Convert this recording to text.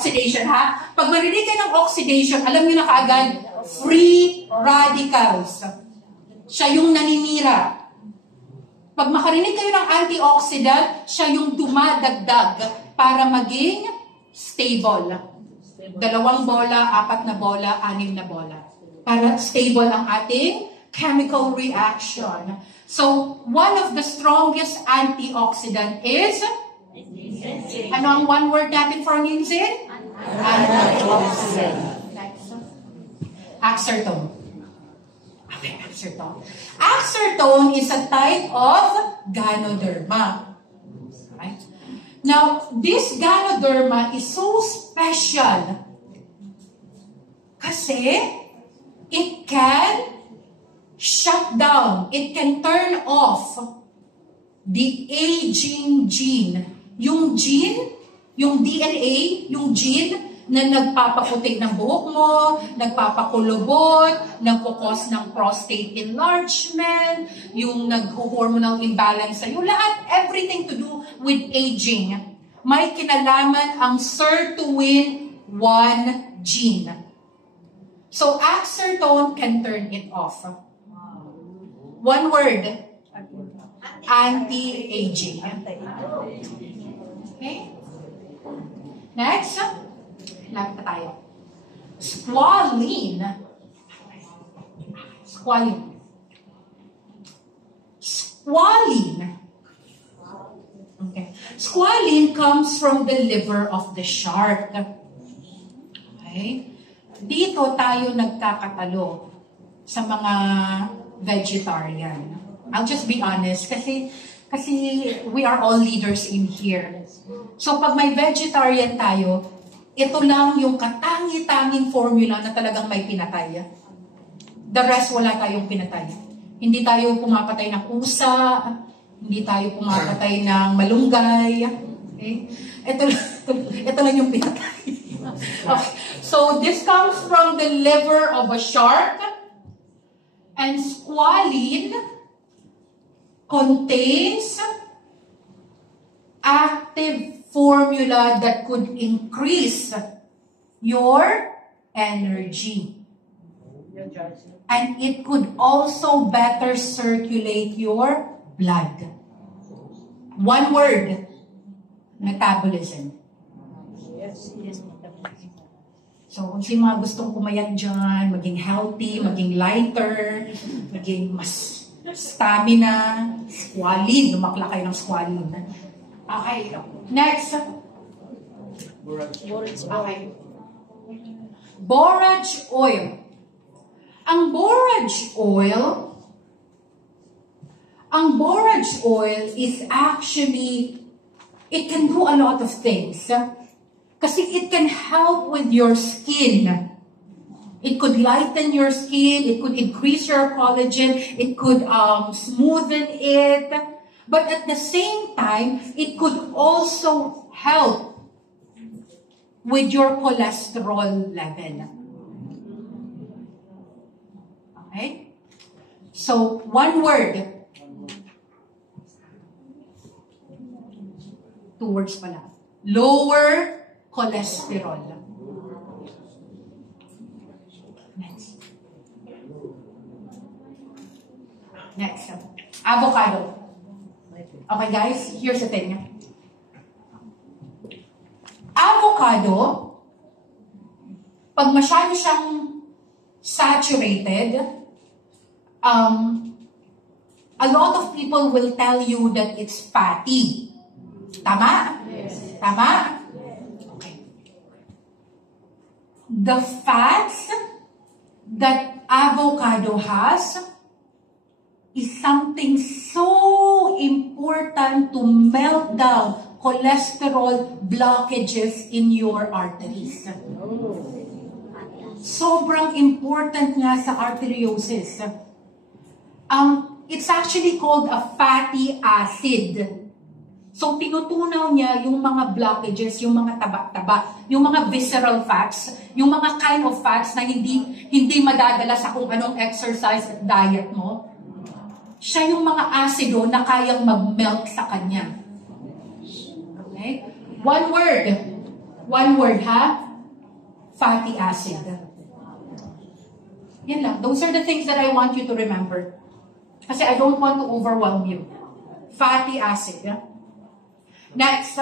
Oxidation, ha? Pag marinig kayo ng oxidation, alam nyo na kaagad, free radicals. Siya yung naninira. Pag makarinig kayo ng antioxidant, siya yung dumadagdag para maging stable. 2 bola, 4 na bola, 6 na bola. Para stable ang ating chemical reaction. So, one of the strongest antioxidant is, ano ang one word natin for ginseng? Antioxidant. Axertone. Okay, axertone. Axertone is a type of Ganoderma. Right? Now, this Ganoderma is so special kasi it can shut down, it can turn off the aging gene. Yung gene, yung DNA, yung gene na nagpapaputi ng buhok mo, nagpapakulubot, nagkukos ng prostate enlargement, yung nag-hormonal imbalance sa'yo, lahat, everything to do with aging. May kinalaman ang SIRTUIN-1 gene. So, Axertone can turn it off. One word, anti-aging. Okay? Next, lapit na tayo. Squalene. Squalene. Squalene. Okay. Squalene comes from the liver of the shark. Okay? Dito tayo nagkakatalo sa mga vegetarian. I'll just be honest kasi we are all leaders in here. So pag may vegetarian tayo, ito lang yung katangi-tanging formula na talagang may pinatay. The rest wala tayong pinatay. Hindi tayo pumapatay ng usa, hindi tayo pumapatay ng malunggay. Okay? Ito lang yung pinatay. Okay. So this comes from the liver of a shark. And squalene contains active formula that could increase your energy. And it could also better circulate your blood. One word, metabolism. Yes, metabolism. So, kung sino mga gustong pumayat dyan, maging healthy, maging lighter, maging mas stamina, squalene, lumakla kayo ng squalene. Okay, next. Okay. Borage oil. Ang borage oil is actually, it can do a lot of things. Kasi it can help with your skin. It could lighten your skin. It could increase your collagen. It could smoothen it. But at the same time, it could also help with your cholesterol level. Okay? So, one word. 2 words pala. Lower cholesterol. Next. Avocado. Okay guys, here's the thing. Avocado, pag masyado siyang saturated, a lot of people will tell you that it's fatty. Tama? Yes. Tama? The fats that avocado has is something so important to melt down cholesterol blockages in your arteries. Sobrang important nga sa arteriosis. It's actually called a fatty acid. So, tinutunaw niya yung mga blockages, yung mga taba-taba, yung mga visceral fats, yung mga kind of fats na hindi madadala sa kung anong exercise at diet mo. Siya yung mga asido na kayang mag-melt sa kanya. Okay? One word. One word, ha? Fatty acid. Yan lang. Those are the things that I want you to remember. Kasi I don't want to overwhelm you. Fatty acid. Next.